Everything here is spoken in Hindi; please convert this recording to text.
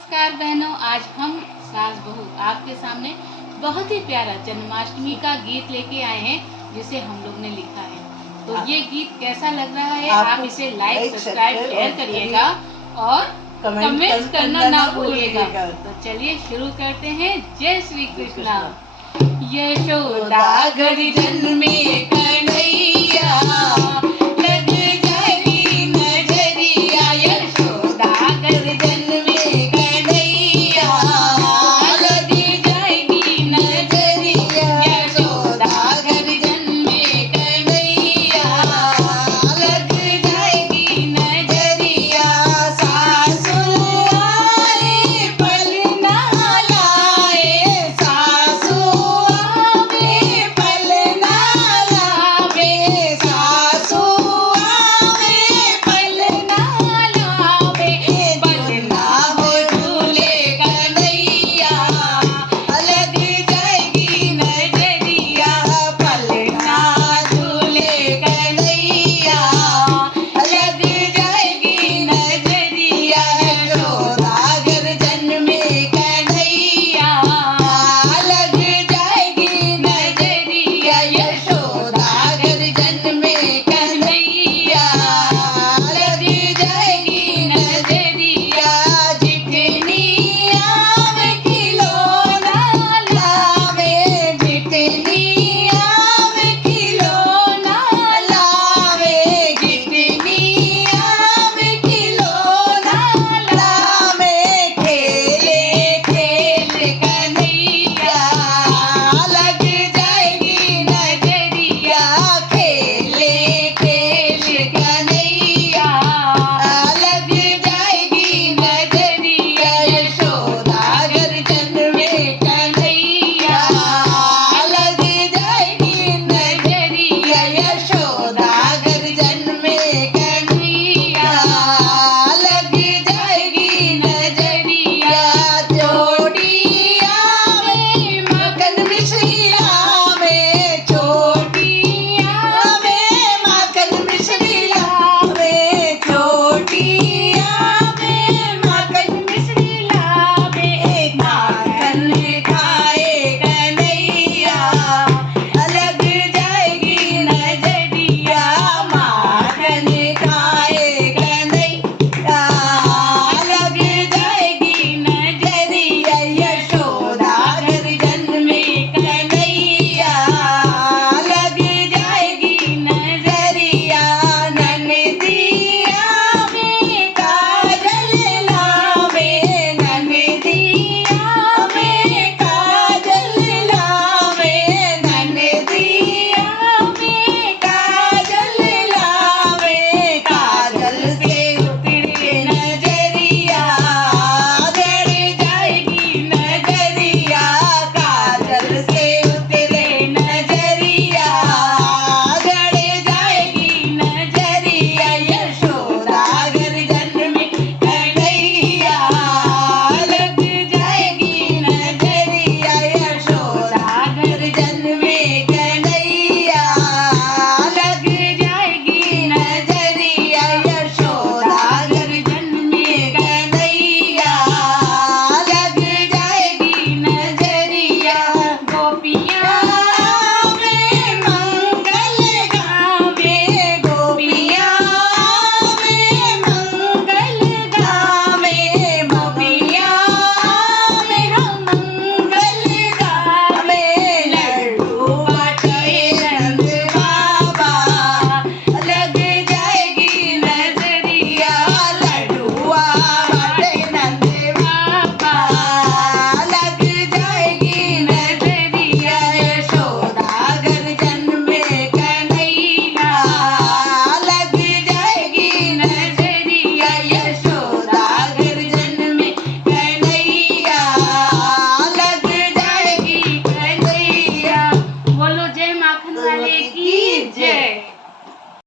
नमस्कार बहनों, आज हम सास बहू आपके सामने बहुत ही प्यारा जन्माष्टमी का गीत लेके आए हैं जिसे हम लोग ने लिखा है। तो ये गीत कैसा लग रहा है आप इसे लाइक सब्सक्राइब शेयर करिएगा और कमेंट करना ना भूलिएगा। तो चलिए शुरू करते हैं। जय श्री कृष्णा। यशोदा घर जन्मे कन्हैया